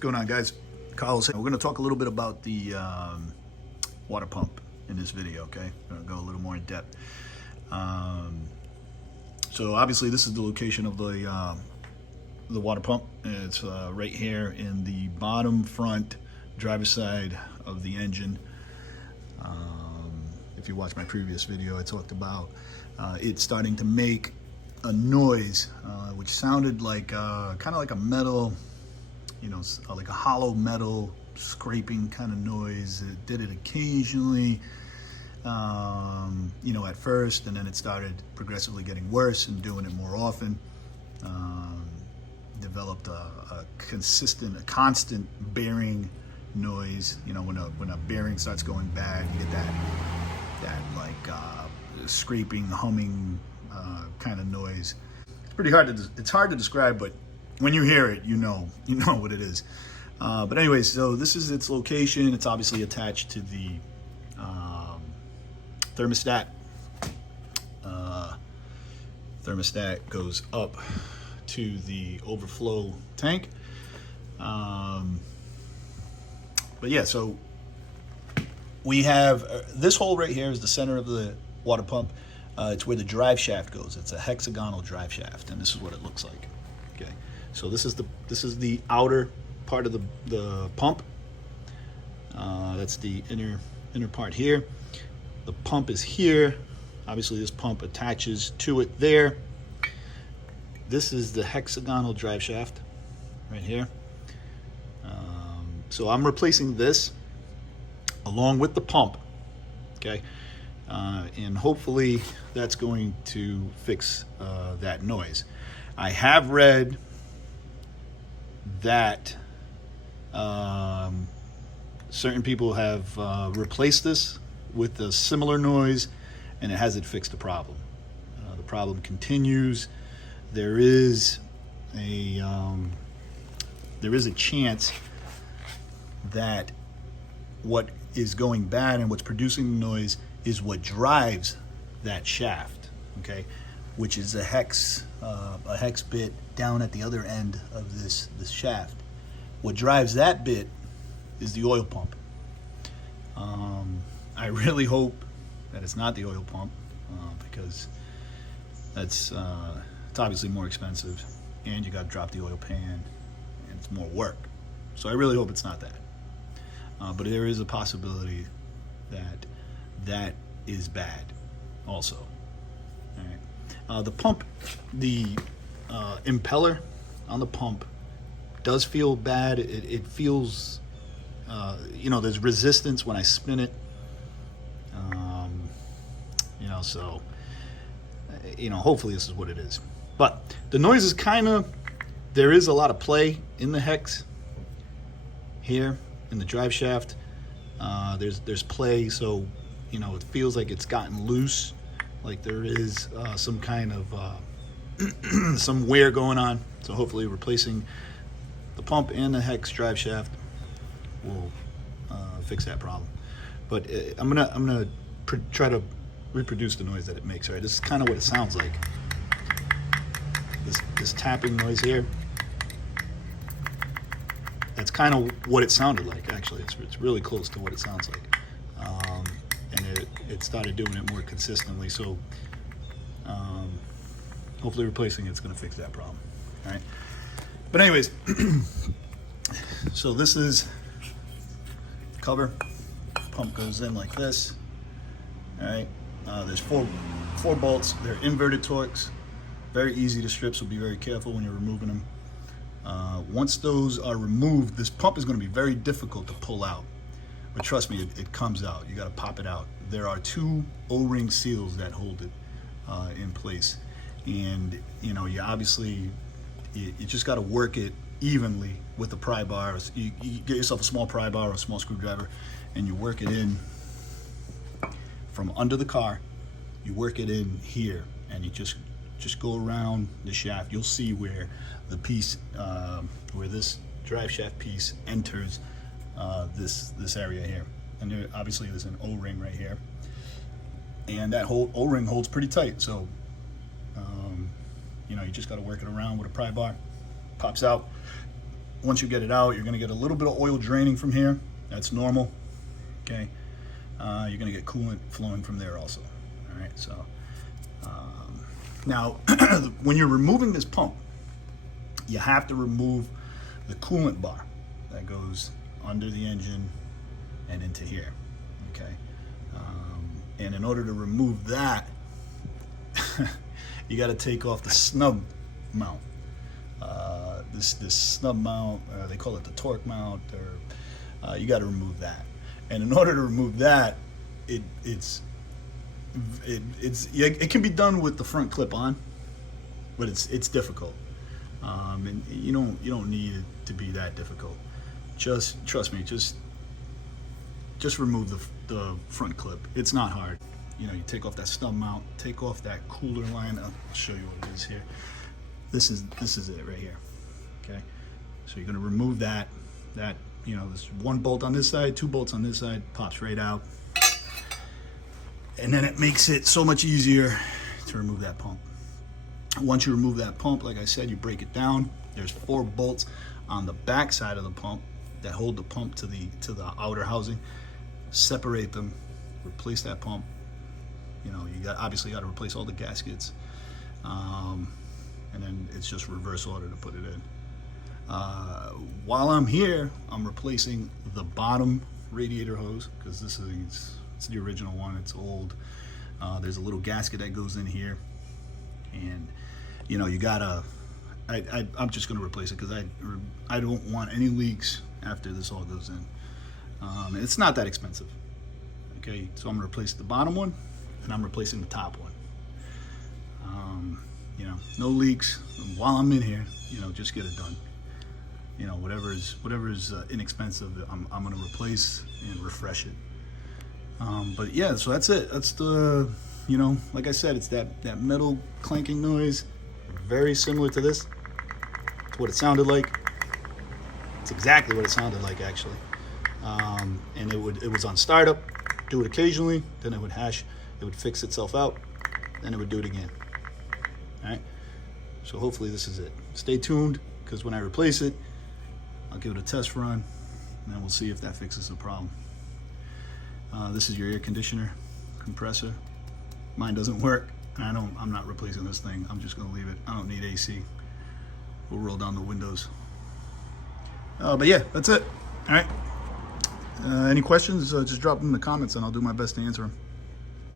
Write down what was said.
going on, guys? Carlos here. We're going to talk a little bit about the water pump in this video, okay? We're going to go a little more in depth. So obviously this is the location of the water pump. It's right here in the bottom front driver's side of the engine. If you watch my previous video, I talked about it starting to make a noise which sounded like kind of like a metal, like a hollow metal scraping kind of noise. It did it occasionally, at first, and then it started progressively getting worse and doing it more often. Developed a constant bearing noise. When a bearing starts going bad, you get that scraping, humming kind of noise. It's hard to describe, but when you hear it, you know what it is. But anyways, so this is its location. It's obviously attached to the thermostat. Thermostat goes up to the overflow tank. But yeah, so we have this hole right here is the center of the water pump. It's where the drive shaft goes. It's a hexagonal drive shaft, and this is what it looks like. Okay, so this is the outer part of the pump. That's the inner part here. The pump is here. Obviously, this pump attaches to it there. This is the hexagonal drive shaft right here. So I'm replacing this along with the pump, okay? And hopefully that's going to fix that noise. I have read that certain people have replaced this with a similar noise, and it hasn't fixed the problem. The problem continues. There is a chance that what is going bad and what's producing the noise is what drives that shaft, okay, which is a hex bit down at the other end of this shaft. What drives that bit is the oil pump. I really hope that it's not the oil pump, because it's obviously more expensive, and you got to drop the oil pan, and it's more work. So I really hope it's not that. But there is a possibility that is bad also. All right. The pump, the impeller on the pump does feel bad. It feels, there's resistance when I spin it. So, hopefully this is what it is. But the noise is there is a lot of play in the hex here in the drive shaft. There's play, so it feels like it's gotten loose, like there is some kind of some wear going on. So hopefully replacing the pump and the hex drive shaft will fix that problem. But I'm gonna try to reproduce the noise that it makes. All right, this is kind of what it sounds like. This tapping noise here. That's kind of what it sounded like, actually. It's really close to what it sounds like. And it started doing it more consistently. So hopefully replacing it's going to fix that problem. All right. But anyways, so this is cover. Pump goes in like this. All right. There's four bolts. They're inverted Torx. Very easy to strip, so be very careful when you're removing them. Once those are removed, this pump is going to be very difficult to pull out. But trust me, it comes out. You got to pop it out. There are two O-ring seals that hold it in place. And, you just got to work it evenly with a pry bar. You get yourself a small pry bar or a small screwdriver, and you work it in from under the car. You work it in here, and you just go around the shaft. You'll see where the piece, where this drive shaft piece enters this area here. And obviously there's an O-ring right here. And that whole O-ring holds pretty tight. So, you just got to work it around with a pry bar. Pops out. once you get it out, you're going to get a little bit of oil draining from here. That's normal. Okay. You're going to get coolant flowing from there also. All right. So now, when you're removing this pump, you have to remove the coolant bar that goes under the engine and into here. Okay. And in order to remove that, you got to take off the snub mount. This snub mount, they call it the torque mount, or you got to remove that. And in order to remove that, it can be done with the front clip on, but it's difficult. And you don't need it to be that difficult. Just trust me. Just remove the front clip. It's not hard. You take off that snub mount, take off that cooler line. I'll show you what it is here. This is it right here. Okay, so you're gonna remove that. There's one bolt on this side, two bolts on this side, pops right out, and then it makes it so much easier to remove that pump. Once you remove that pump, like I said, you break it down. There's 4 bolts on the back side of the pump that hold the pump to the outer housing. Separate them, replace that pump. You obviously got to replace all the gaskets, and then it's just reverse order to put it in. While I'm here, I'm replacing the bottom radiator hose, because it's the original one. It's old. There's a little gasket that goes in here, and you gotta. I'm just gonna replace it because I don't want any leaks after this all goes in. It's not that expensive. Okay, so I'm gonna replace the bottom one, and I'm replacing the top one. No leaks. While I'm in here, just get it done. Whatever's inexpensive, I'm gonna replace and refresh it. But yeah, so that's it. That's the, like I said, it's that metal clanking noise, very similar to this. It's what it sounded like. It's exactly what it sounded like, actually. And it was on startup. Do it occasionally, then it would hash. It would fix itself out, then it would do it again. All right. So hopefully this is it. Stay tuned, because when I replace it, I'll give it a test run, and then we'll see if that fixes the problem. This is your air conditioner compressor. Mine doesn't work, and I'm not replacing this thing. I'm just gonna leave it. I don't need AC. We'll roll down the windows. But yeah, that's it. All right. Any questions, just drop them in the comments, and I'll do my best to answer them.